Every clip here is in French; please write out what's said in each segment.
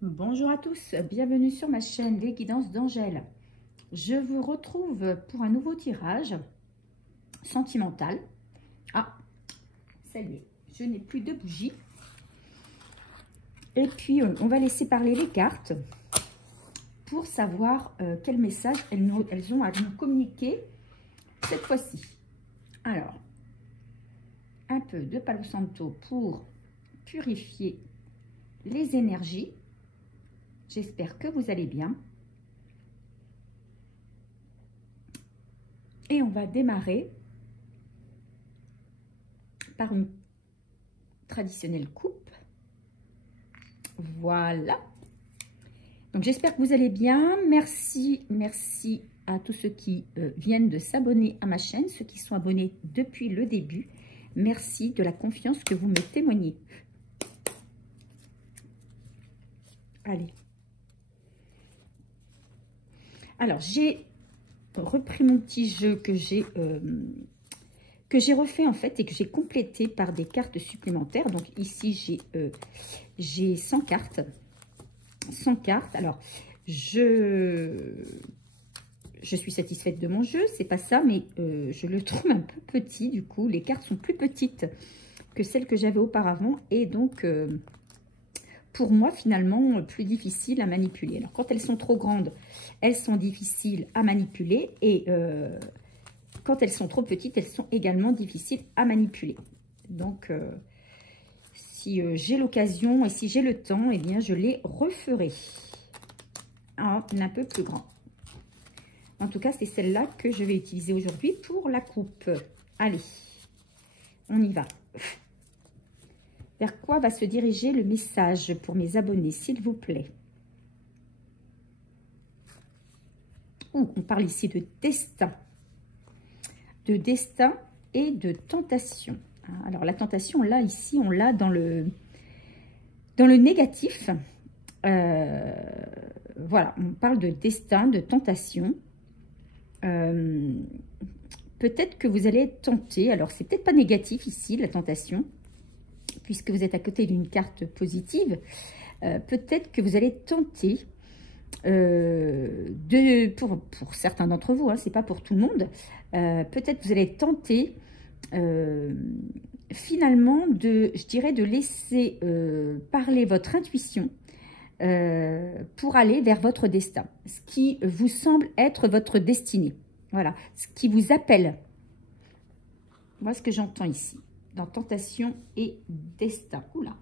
Bonjour à tous, bienvenue sur ma chaîne Les Guidances d'Angèle. Je vous retrouve pour un nouveau tirage sentimental. Ah, ça y est, je n'ai plus de bougies. Et puis, on va laisser parler les cartes pour savoir quel message elles ont à nous communiquer cette fois-ci. Alors, un peu de Palo Santo pour purifier les énergies. J'espère que vous allez bien. Et on va démarrer par une traditionnelle coupe. Voilà. Donc j'espère que vous allez bien. Merci à tous ceux qui viennent de s'abonner à ma chaîne, ceux qui sont abonnés depuis le début. Merci de la confiance que vous me témoignez. Allez. Alors, j'ai repris mon petit jeu que j'ai refait en fait et que j'ai complété par des cartes supplémentaires. Donc ici, j'ai 100 cartes. 100 cartes. Alors, je suis satisfaite de mon jeu, c'est pas ça, mais je le trouve un peu petit du coup. Les cartes sont plus petites que celles que j'avais auparavant et donc... pour moi, finalement, plus difficile à manipuler. Alors, quand elles sont trop grandes, elles sont difficiles à manipuler. Et quand elles sont trop petites, elles sont également difficiles à manipuler. Donc, si j'ai l'occasion et si j'ai le temps, eh bien, je les referai un peu plus grand. En tout cas, c'est celle-là que je vais utiliser aujourd'hui pour la coupe. Allez, on y va. Vers quoi va se diriger le message pour mes abonnés, s'il vous plaît? On parle ici de destin. De destin et de tentation. Alors, la tentation, là, ici, on l'a dans le négatif. Voilà, on parle de destin, de tentation. Peut-être que vous allez être tenté. Alors, c'est peut-être pas négatif ici, la tentation, puisque vous êtes à côté d'une carte positive, peut-être que vous allez tenter, pour certains d'entre vous, c'est pas pour tout le monde, peut-être que vous allez tenter finalement je dirais, de laisser parler votre intuition pour aller vers votre destin, ce qui vous semble être votre destinée. Voilà, ce qui vous appelle. Moi, ce que j'entends ici. Dans tentation et destin. Oula,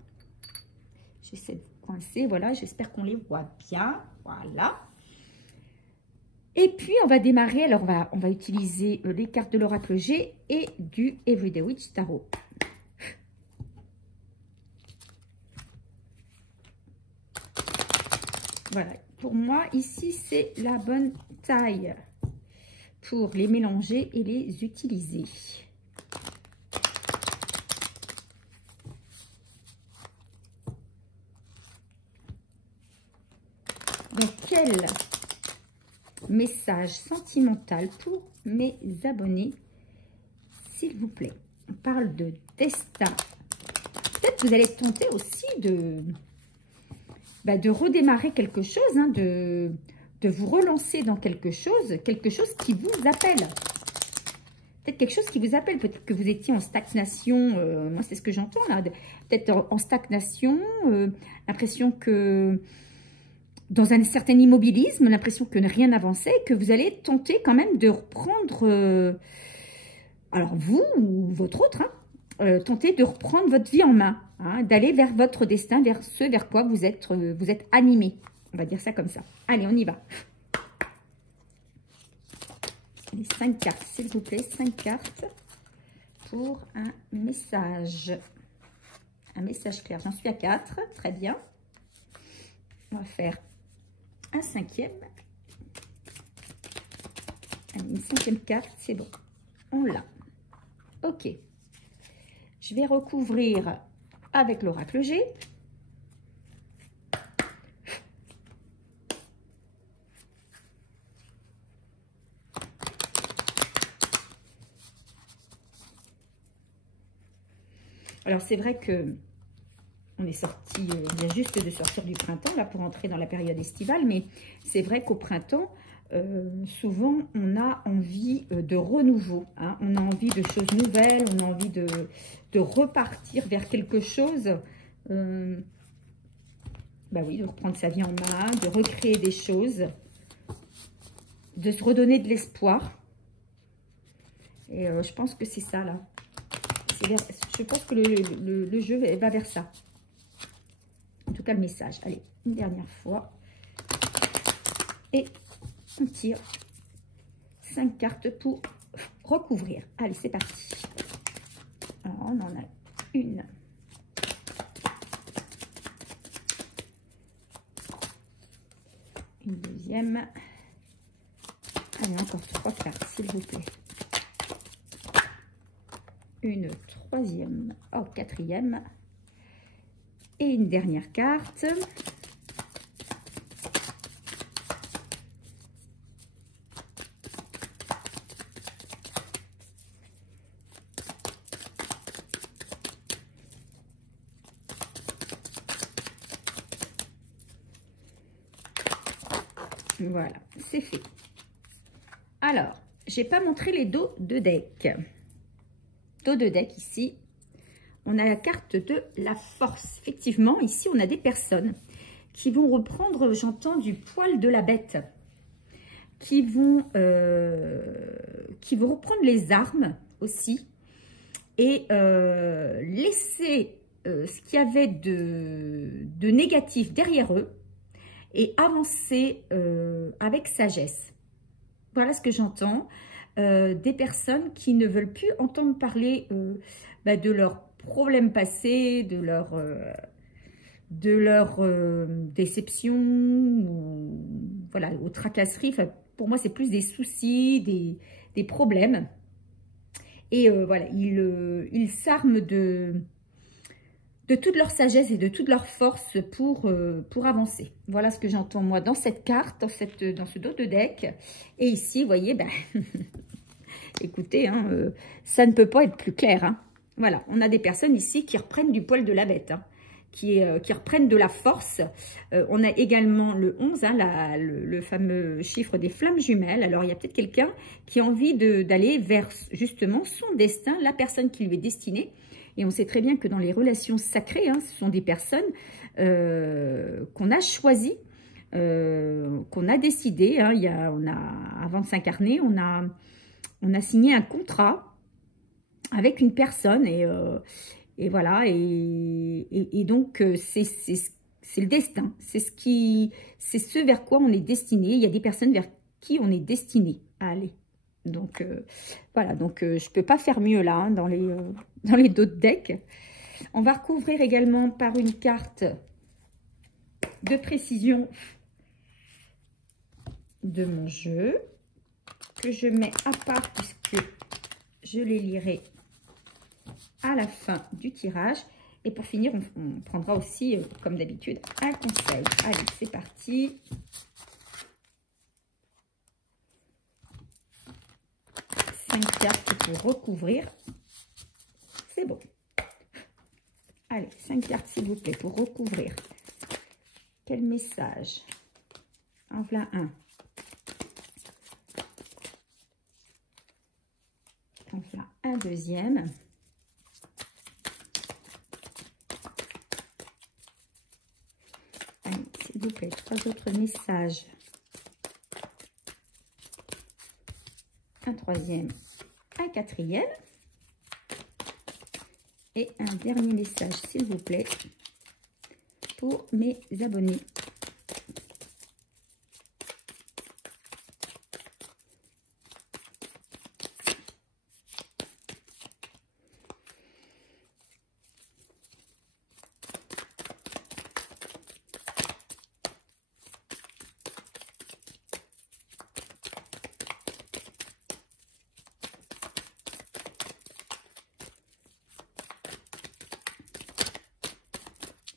j'essaie de coincer. Voilà, j'espère qu'on les voit bien. Voilà. Et puis, on va démarrer. Alors, on va utiliser les cartes de l'oracle G et du Everyday Witch Tarot. Voilà. Pour moi, ici, c'est la bonne taille pour les mélanger et les utiliser. Donc, quel message sentimental pour mes abonnés, s'il vous plaît? On parle de destin. Peut-être que vous allez tenter aussi de redémarrer quelque chose, de vous relancer dans quelque chose qui vous appelle. Peut-être quelque chose qui vous appelle. Peut-être que vous étiez en stagnation. Moi, c'est ce que j'entends là. Peut-être en stagnation, l'impression que... dans un certain immobilisme, l'impression que rien n'avançait, que vous allez tenter quand même de reprendre, alors vous ou votre autre, tenter de reprendre votre vie en main, d'aller vers votre destin, vers ce vers quoi vous êtes animé. On va dire ça comme ça. Allez, on y va. Les 5 cartes, s'il vous plaît, 5 cartes pour un message. Un message clair. J'en suis à 4, très bien. On va faire un 5e. Allez, une 5e carte, c'est bon. On l'a. Ok. Je vais recouvrir avec l'oracle G. Alors, c'est vrai que on est sorti, on vient juste de sortir du printemps, là, pour entrer dans la période estivale. Mais c'est vrai qu'au printemps, souvent, on a envie de renouveau. Hein, on a envie de choses nouvelles, on a envie de repartir vers quelque chose. Bah oui, de reprendre sa vie en main, de recréer des choses, de se redonner de l'espoir. Et je pense que c'est ça, là. Je pense que le jeu va vers ça. En tout cas, le message. Allez, une dernière fois. Et on tire 5 cartes pour recouvrir. Allez, c'est parti. Alors, on en a une. Une deuxième. Allez, encore 3 cartes, s'il vous plaît. Une troisième, oh, quatrième. Et une dernière carte. Voilà, c'est fait. Alors, j'ai pas montré les dos de deck. Dos de deck ici, on a la carte de la force. Effectivement, ici, on a des personnes qui vont reprendre, j'entends, du poil de la bête, qui vont reprendre les armes aussi et laisser ce qu'il y avait de négatif derrière eux et avancer avec sagesse. Voilà ce que j'entends. Des personnes qui ne veulent plus entendre parler de leurs problèmes passés, de leur déception, ou voilà, aux tracasseries. Enfin, pour moi, c'est plus des soucis, des problèmes. Et voilà, ils s'arment de toute leur sagesse et de toute leur force pour avancer. Voilà ce que j'entends moi dans cette carte, dans ce dos de deck. Et ici, vous voyez, ben, écoutez, hein, ça ne peut pas être plus clair. Hein. Voilà, on a des personnes ici qui reprennent du poil de la bête, hein, qui reprennent de la force. On a également le 11, hein, le fameux chiffre des flammes jumelles. Alors, il y a peut-être quelqu'un qui a envie d'aller vers justement son destin, la personne qui lui est destinée. Et on sait très bien que dans les relations sacrées, hein, ce sont des personnes qu'on a choisies, qu'on a décidées. Hein, avant de s'incarner, on a signé un contrat avec une personne. Et voilà. Et donc, c'est le destin. C'est ce vers quoi on est destiné. Il y a des personnes vers qui on est destiné à aller. Donc, voilà, donc je ne peux pas faire mieux là, hein, dans les dos de deck. On va recouvrir également par une carte de précision de mon jeu, que je mets à part puisque je les lirai à la fin du tirage. Et pour finir, on prendra aussi, comme d'habitude, un conseil. Allez, c'est parti. 5 cartes pour recouvrir. C'est bon. Allez, 5 cartes s'il vous plaît pour recouvrir. Quel message? En voilà un. En voilà un deuxième. Allez, s'il vous plaît, 3 autres messages. Un troisième, un quatrième et un dernier message s'il vous plaît pour mes abonnés.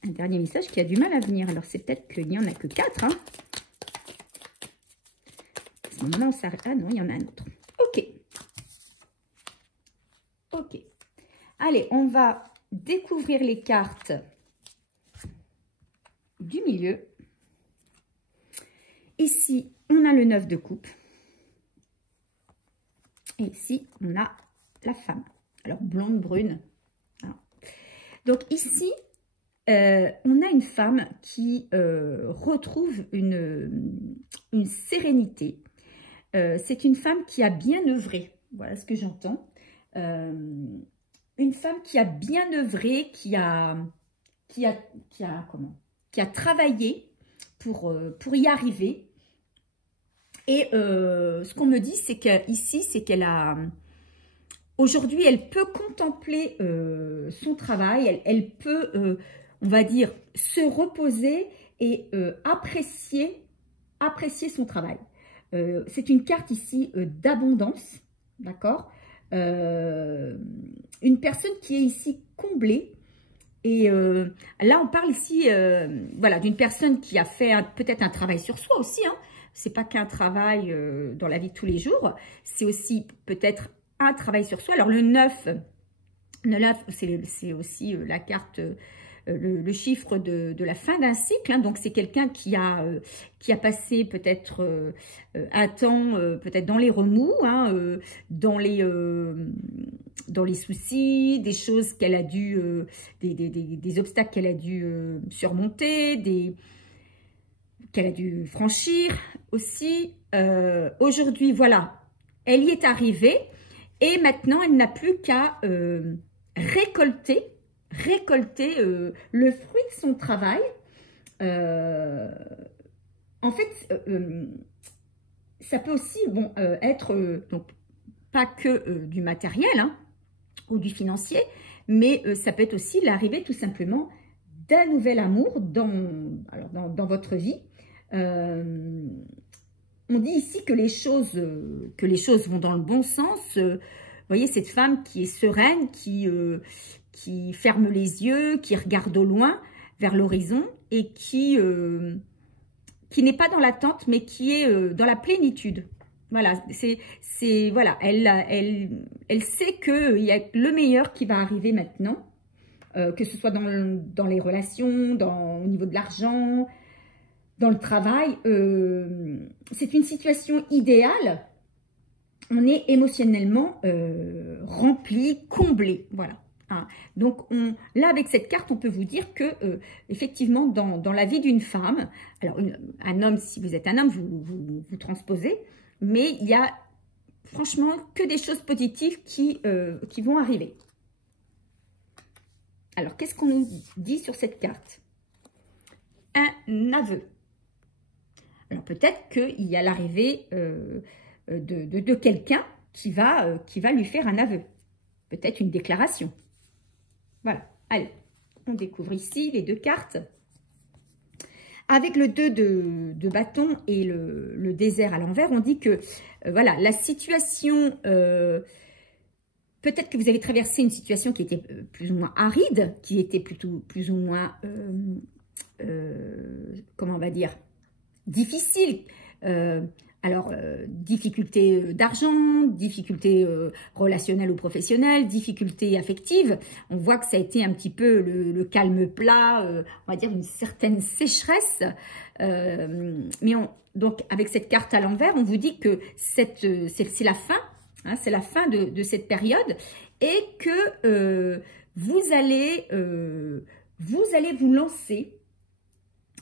Un dernier message qui a du mal à venir. Alors, c'est peut-être qu'il n'y en a que 4. Hein. À ce moment-là, on s'arrête. Ah non, il y en a un autre. Ok. Ok. Allez, on va découvrir les cartes du milieu. Ici, on a le 9 de coupe. Et ici, on a la femme. Alors, blonde, brune. Hein. Donc, ici, on a une femme qui retrouve une sérénité. C'est une femme qui a bien œuvré. Voilà ce que j'entends. Une femme qui a bien œuvré, qui a travaillé pour y arriver. Et ce qu'on me dit, c'est qu'ici, c'est qu'elle a... Aujourd'hui, elle peut contempler son travail, elle peut, on va dire, se reposer et apprécier son travail. C'est une carte ici d'abondance, d'accord? Une personne qui est ici comblée. Et là, on parle ici voilà, d'une personne qui a fait peut-être un travail sur soi aussi. Hein. Ce n'est pas qu'un travail dans la vie de tous les jours. C'est aussi peut-être un travail sur soi. Alors, le 9 c'est aussi la carte, le chiffre de la fin d'un cycle. Hein. Donc, c'est quelqu'un qui a passé peut-être un temps, peut-être dans les remous, hein, dans les soucis, des choses qu'elle a dû, des obstacles qu'elle a dû surmonter, qu'elle a dû franchir aussi. Aujourd'hui, voilà, elle y est arrivée et maintenant, elle n'a plus qu'à récolter le fruit de son travail. En fait, ça peut aussi être donc pas que du matériel hein, ou du financier, mais ça peut être aussi l'arrivée tout simplement d'un nouvel amour dans votre vie. On dit ici que les choses vont dans le bon sens. Vous voyez, cette femme qui est sereine, qui ferme les yeux, qui regarde au loin vers l'horizon et qui n'est pas dans l'attente, mais qui est dans la plénitude. Voilà, voilà, elle sait qu'il y a le meilleur qui va arriver maintenant, que ce soit dans les relations, au niveau de l'argent, dans le travail. C'est une situation idéale. On est émotionnellement rempli, comblé, voilà. Hein. Donc là, avec cette carte, on peut vous dire que effectivement, dans la vie d'une femme, alors un homme, si vous êtes un homme, vous transposez, mais il y a franchement que des choses positives qui vont arriver. Alors, qu'est-ce qu'on nous dit sur cette carte? Un aveu. Alors, peut-être qu'il y a l'arrivée de quelqu'un qui va lui faire un aveu. Peut-être une déclaration. Voilà. Allez, on découvre ici les deux cartes. Avec le 2 de bâton et le désert à l'envers, on dit que voilà, la situation... peut-être que vous avez traversé une situation qui était plus ou moins aride, qui était plutôt plus ou moins, comment on va dire, difficile. Difficulté d'argent, difficulté relationnelle ou professionnelle, difficulté affective. On voit que ça a été un petit peu le calme plat, on va dire une certaine sécheresse. Donc, avec cette carte à l'envers, on vous dit que c'est la fin. Hein, c'est la fin de cette période et que vous allez vous lancer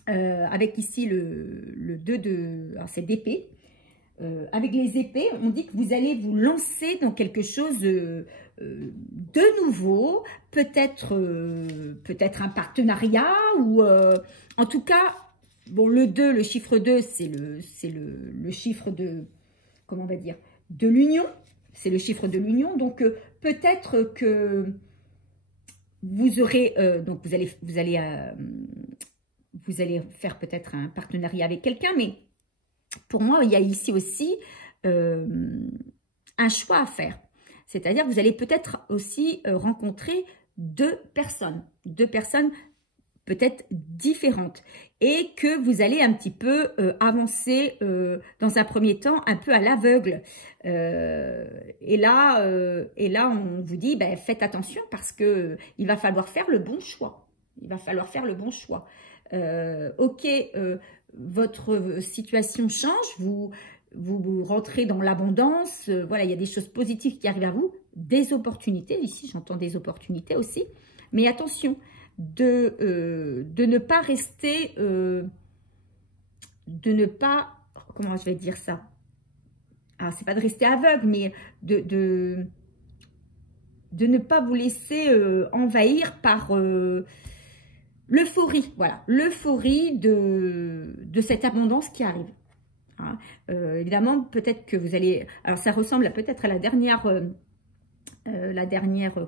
avec ici le 2 de... Alors, c'est d'épée. Avec les épées, on dit que vous allez vous lancer dans quelque chose de nouveau, peut-être un partenariat ou en tout cas, bon, le 2, le chiffre 2, c'est le chiffre de, comment on va dire, de l'union. C'est le chiffre de l'union, donc peut-être que vous aurez, donc vous allez faire peut-être un partenariat avec quelqu'un, mais pour moi, il y a ici aussi un choix à faire. C'est-à-dire que vous allez peut-être aussi rencontrer deux personnes peut-être différentes et que vous allez un petit peu avancer dans un premier temps un peu à l'aveugle. Et là, on vous dit, ben, faites attention parce que il va falloir faire le bon choix. Il va falloir faire le bon choix. ok, votre situation change, vous rentrez dans l'abondance, voilà, il y a des choses positives qui arrivent à vous, des opportunités, ici j'entends des opportunités aussi, mais attention, de ne pas rester, de ne pas, comment je vais dire ça, alors c'est pas de rester aveugle, mais de ne pas vous laisser envahir par l'euphorie, voilà, l'euphorie de cette abondance qui arrive. Hein. Évidemment, peut-être que vous allez, alors ça ressemble peut-être à la dernière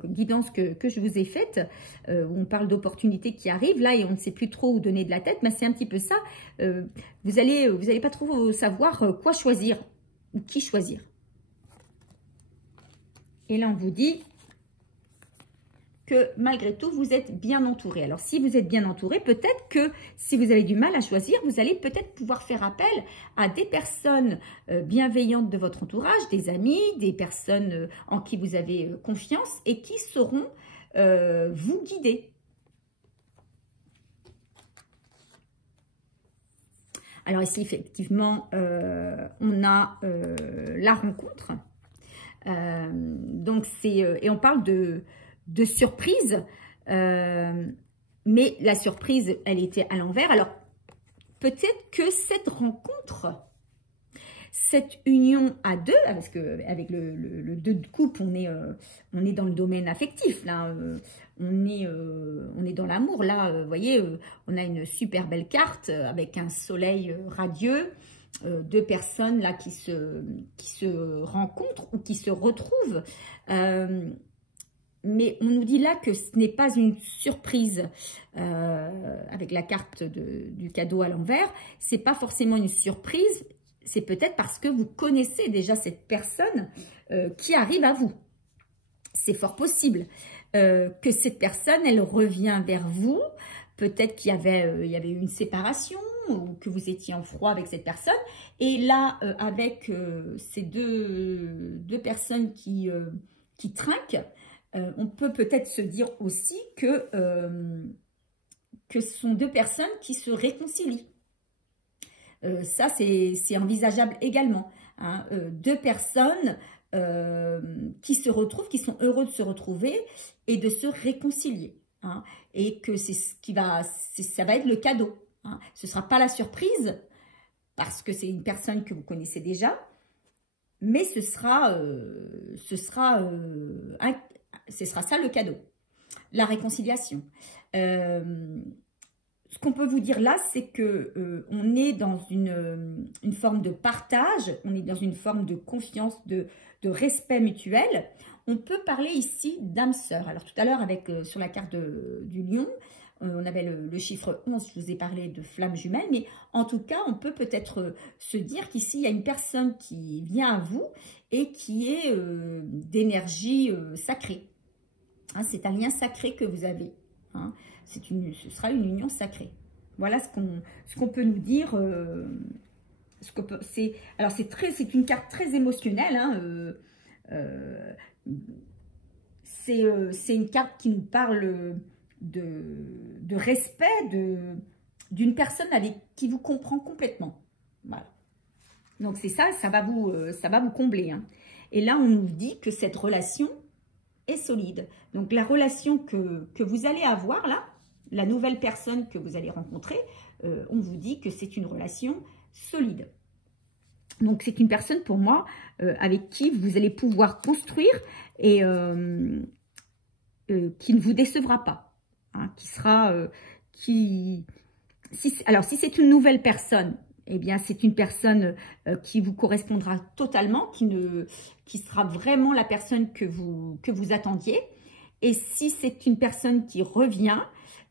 guidance que je vous ai faite, où on parle d'opportunités qui arrivent là et on ne sait plus trop où donner de la tête, mais c'est un petit peu ça. Vous allez pas trop savoir quoi choisir ou qui choisir. Et là, on vous dit que malgré tout, vous êtes bien entouré. Alors, si vous êtes bien entouré, peut-être que si vous avez du mal à choisir, vous allez peut-être pouvoir faire appel à des personnes bienveillantes de votre entourage, des amis, des personnes en qui vous avez confiance et qui sauront vous guider. Alors ici, effectivement, on a la rencontre. Donc, et on parle de surprise, mais la surprise, elle était à l'envers. Alors, peut-être que cette rencontre, cette union à deux, parce qu'avec le 2 de coupe, on est dans le domaine affectif, là, on est dans l'amour, là, vous voyez, on a une super belle carte avec un soleil radieux, deux personnes là qui se rencontrent ou qui se retrouvent, mais on nous dit là que ce n'est pas une surprise avec la carte du cadeau à l'envers. C'est pas forcément une surprise. C'est peut-être parce que vous connaissez déjà cette personne qui arrive à vous. C'est fort possible que cette personne, elle revient vers vous. Peut-être qu'il y avait eu une séparation ou que vous étiez en froid avec cette personne. Et là, avec ces deux personnes qui trinquent, on peut peut-être se dire aussi que ce sont deux personnes qui se réconcilient. Ça, c'est envisageable également. Hein. Deux personnes qui se retrouvent, qui sont heureux de se retrouver et de se réconcilier. Hein. Et que c'est ce qui va, ça va être le cadeau. Hein. Ce ne sera pas la surprise parce que c'est une personne que vous connaissez déjà, mais ce sera ça le cadeau, la réconciliation. Ce qu'on peut vous dire là, c'est que on est dans une forme de partage, on est dans une forme de confiance, de respect mutuel. On peut parler ici d'âme sœur. Alors tout à l'heure, sur la carte du lion, on avait le chiffre 11, je vous ai parlé de flamme jumelle, mais en tout cas, on peut peut-être se dire qu'ici, il y a une personne qui vient à vous et qui est d'énergie sacrée. Hein, c'est un lien sacré que vous avez. Hein. Ce sera une union sacrée. Voilà ce qu'on peut nous dire. C'est une carte très émotionnelle. Hein, c'est une carte qui nous parle de respect d'une personne avec qui vous comprend complètement. Voilà. Donc c'est ça, ça va vous combler. Hein. Et là, on nous dit que cette relation est solide. Donc la relation que vous allez avoir là, la nouvelle personne que vous allez rencontrer, on vous dit que c'est une relation solide. Donc c'est une personne pour moi avec qui vous allez pouvoir construire et qui ne vous décevra pas. Hein, alors si c'est une nouvelle personne, eh bien c'est une personne qui vous correspondra totalement, qui sera vraiment la personne que vous attendiez. Et si c'est une personne qui revient,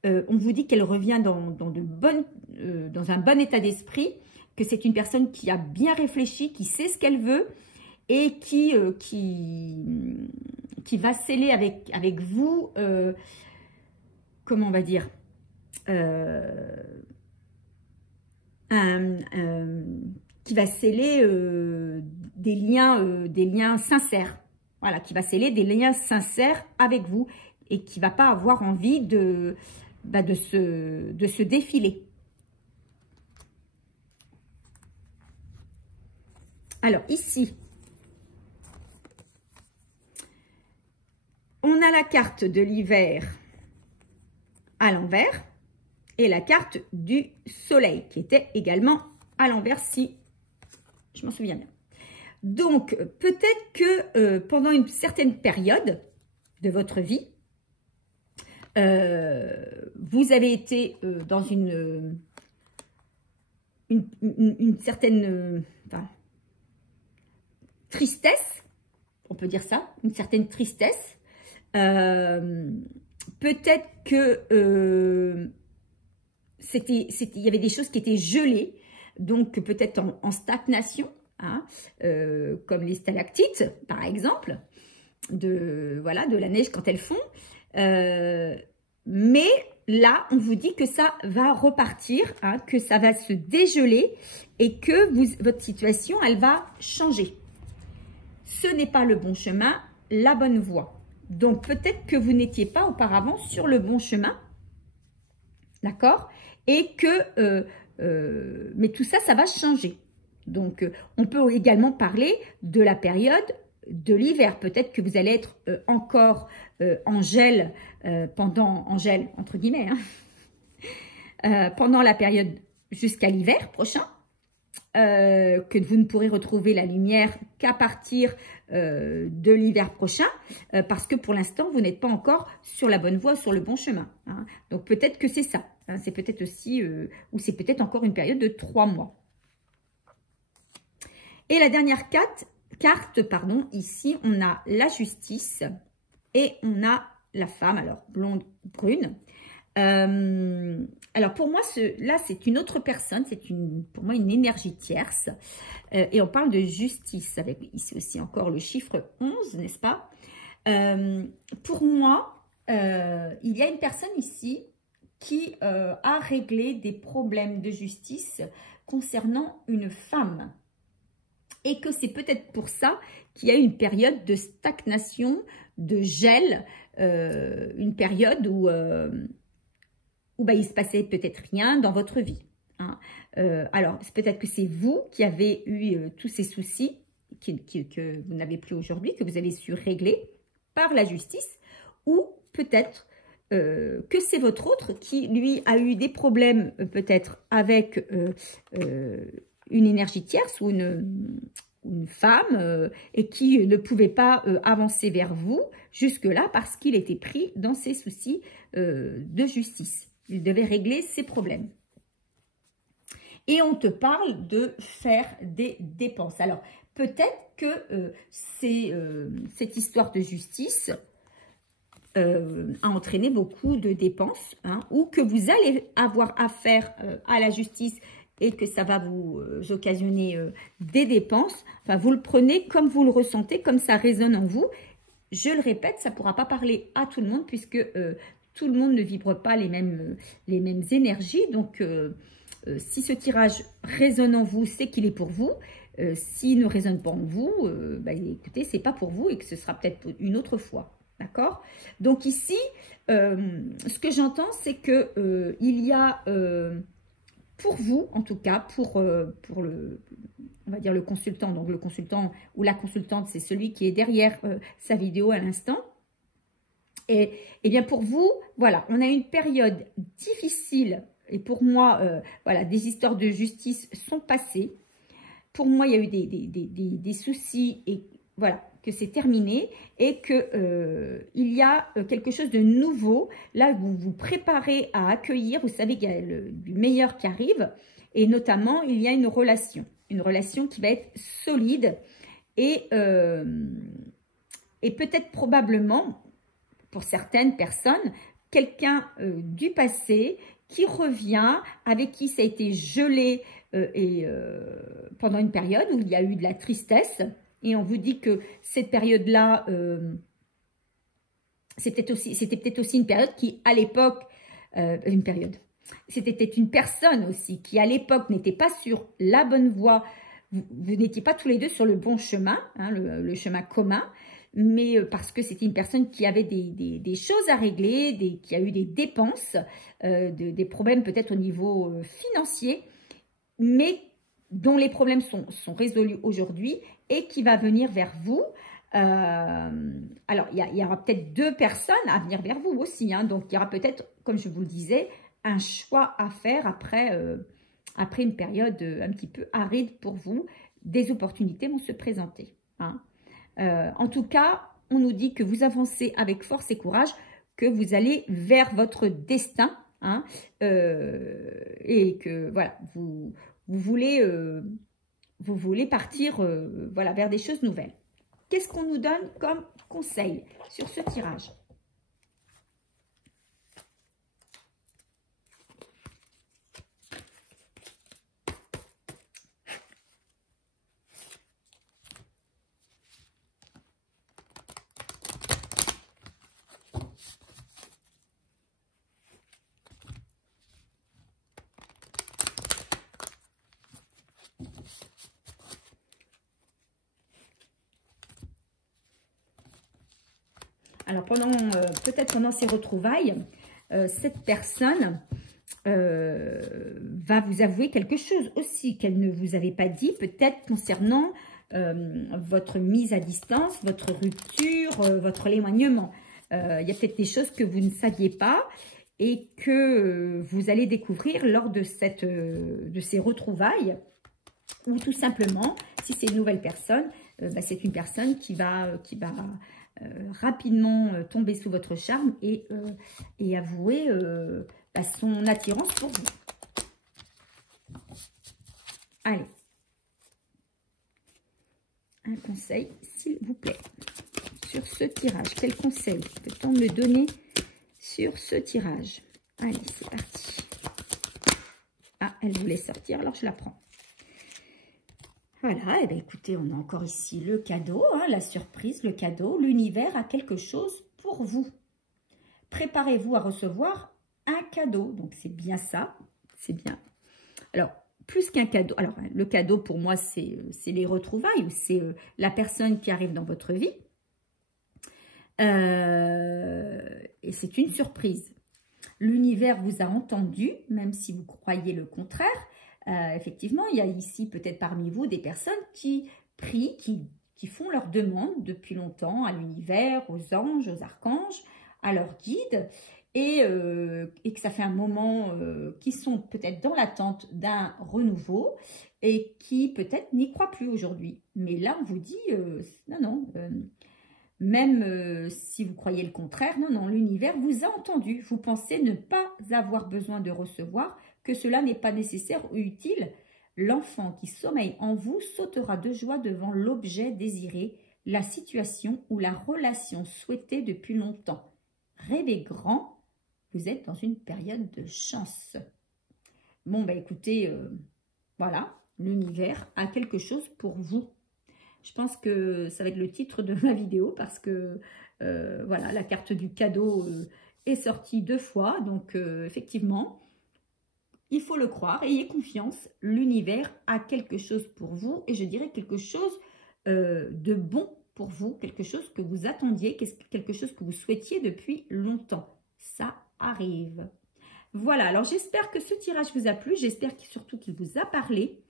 on vous dit qu'elle revient dans un bon état d'esprit, que c'est une personne qui a bien réfléchi, qui sait ce qu'elle veut et qui va sceller avec vous, comment on va dire, qui va sceller des liens sincères. Voilà, qui va sceller des liens sincères avec vous et qui ne va pas avoir envie de de se défiler. Alors ici, on a la carte de l'hiver à l'envers et la carte du soleil qui était également à l'envers si je m'en souviens bien. Donc, peut-être que pendant une certaine période de votre vie, vous avez été dans une certaine tristesse, on peut dire ça, une certaine tristesse. Peut-être que il y avait des choses qui étaient gelées, donc peut-être en stagnation, hein, comme les stalactites, par exemple, de la neige quand elles fond. Mais là, on vous dit que ça va repartir, hein, que ça va se dégeler et que votre situation, elle va changer. Ce n'est pas le bon chemin, la bonne voie. Donc, peut-être que vous n'étiez pas auparavant sur le bon chemin, d'accord? Et que, mais tout ça, ça va changer. Donc, on peut également parler de la période de l'hiver. Peut-être que vous allez être encore en gel, entre guillemets, hein, pendant la période jusqu'à l'hiver prochain. Que vous ne pourrez retrouver la lumière qu'à partir de l'hiver prochain, parce que pour l'instant, vous n'êtes pas encore sur la bonne voie, sur le bon chemin. Hein. Donc, peut-être que c'est ça. Hein. C'est peut-être aussi, ou c'est peut-être encore une période de 3 mois. Et la dernière carte, ici, on a la justice et on a la femme, alors blonde, brune. Alors pour moi, là c'est une autre personne, c'est pour moi une énergie tierce et on parle de justice avec ici aussi encore le chiffre 11, n'est-ce pas? Pour moi, il y a une personne ici qui a réglé des problèmes de justice concernant une femme et que c'est peut-être pour ça qu'il y a eu une période de stagnation, de gel, une période où il se passait peut-être rien dans votre vie. Hein. Alors, peut-être que c'est vous qui avez eu tous ces soucis que vous n'avez plus aujourd'hui, que vous avez su régler par la justice, ou peut-être que c'est votre autre qui, lui, a eu des problèmes peut-être avec une énergie tierce ou une femme et qui ne pouvait pas avancer vers vous jusque-là parce qu'il était pris dans ses soucis de justice. Il devait régler ses problèmes. Et on te parle de faire des dépenses. Alors, peut-être que cette histoire de justice a entraîné beaucoup de dépenses, hein, ou que vous allez avoir affaire à la justice et que ça va vous occasionner des dépenses. Enfin, vous le prenez comme vous le ressentez, comme ça résonne en vous. Je le répète, ça ne pourra pas parler à tout le monde puisque tout le monde ne vibre pas les mêmes énergies. Donc, si ce tirage résonne en vous, c'est qu'il est pour vous. S'il ne résonne pas en vous, écoutez, ce n'est pas pour vous et que ce sera peut-être une autre fois. D'accord? Donc ici, ce que j'entends, c'est que il y a, pour vous, en tout cas, pour on va dire le consultant, donc le consultant ou la consultante, c'est celui qui est derrière sa vidéo à l'instant. Et bien pour vous, voilà, on a une période difficile et pour moi, voilà, des histoires de justice sont passées. Pour moi, il y a eu des soucis et voilà, que c'est terminé et que il y a quelque chose de nouveau. Là, vous vous préparez à accueillir, vous savez qu'il y a du meilleur qui arrive et notamment, il y a une relation qui va être solide et peut-être probablement, pour certaines personnes, quelqu'un du passé qui revient, avec qui ça a été gelé pendant une période où il y a eu de la tristesse. Et on vous dit que cette période-là, c'était peut-être aussi une période qui, à l'époque, c'était peut-être une personne aussi qui, à l'époque, n'était pas sur la bonne voie. Vous n'étiez pas tous les deux sur le bon chemin, hein, le chemin commun. mais parce que c'était une personne qui avait des choses à régler, qui a eu des dépenses, des problèmes peut-être au niveau financier, mais dont les problèmes sont résolus aujourd'hui et qui va venir vers vous. Alors, il y aura peut-être 2 personnes à venir vers vous aussi, hein, donc il y aura peut-être, comme je vous le disais, un choix à faire après une période un petit peu aride pour vous. Des opportunités vont se présenter, hein. En tout cas, on nous dit que vous avancez avec force et courage, que vous allez vers votre destin, hein, et que voilà, vous voulez partir voilà, vers des choses nouvelles. Qu'est-ce qu'on nous donne comme conseil sur ce tirage ? Alors, peut-être pendant ces retrouvailles, cette personne va vous avouer quelque chose aussi qu'elle ne vous avait pas dit, peut-être concernant votre mise à distance, votre rupture, votre éloignement. Il y a peut-être des choses que vous ne saviez pas et que vous allez découvrir lors de ces retrouvailles, ou tout simplement, si c'est une nouvelle personne, c'est une personne qui va rapidement tomber sous votre charme et avouer son attirance pour vous. Allez, un conseil, s'il vous plaît, sur ce tirage. Quel conseil peut-on me donner sur ce tirage? Allez, c'est parti. Ah, elle voulait sortir, alors je la prends. Voilà, et bien écoutez, on a encore ici le cadeau, hein, la surprise, le cadeau. L'univers a quelque chose pour vous. Préparez-vous à recevoir un cadeau. Donc, c'est bien ça, c'est bien. Alors, plus qu'un cadeau. Alors, le cadeau, pour moi, c'est les retrouvailles, ou c'est la personne qui arrive dans votre vie. Et c'est une surprise. L'univers vous a entendu, même si vous croyez le contraire. Effectivement, il y a ici peut-être parmi vous des personnes qui prient, qui font leur demande depuis longtemps à l'univers, aux anges, aux archanges, à leurs guides, et que ça fait un moment qu'ils sont peut-être dans l'attente d'un renouveau et qui peut-être n'y croient plus aujourd'hui. Mais là, on vous dit, non, même si vous croyez le contraire, non, l'univers vous a entendu. Vous pensez ne pas avoir besoin de recevoir, que cela n'est pas nécessaire ou utile. L'enfant qui sommeille en vous sautera de joie devant l'objet désiré, la situation ou la relation souhaitée depuis longtemps. Rêvez grand, vous êtes dans une période de chance. Bon, écoutez, voilà, l'univers a quelque chose pour vous. Je pense que ça va être le titre de ma vidéo parce que, voilà, la carte du cadeau est sortie 2 fois. Donc, effectivement, il faut le croire, ayez confiance, l'univers a quelque chose pour vous et je dirais quelque chose de bon pour vous, quelque chose que vous attendiez, quelque chose que vous souhaitiez depuis longtemps. Ça arrive. Voilà, alors j'espère que ce tirage vous a plu, j'espère surtout qu'il vous a parlé.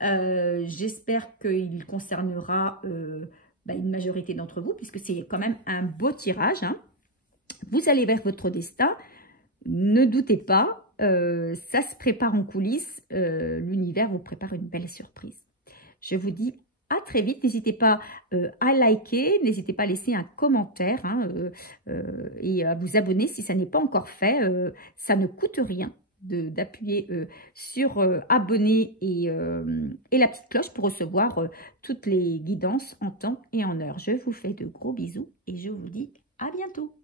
J'espère qu'il concernera une majorité d'entre vous puisque c'est quand même un beau tirage, hein. Vous allez vers votre destin, ne doutez pas. Ça se prépare en coulisses, l'univers vous prépare une belle surprise. Je vous dis à très vite, n'hésitez pas à liker, n'hésitez pas à laisser un commentaire, hein, et à vous abonner si ça n'est pas encore fait, ça ne coûte rien d'appuyer sur abonner et la petite cloche pour recevoir toutes les guidances en temps et en heure. Je vous fais de gros bisous et je vous dis à bientôt.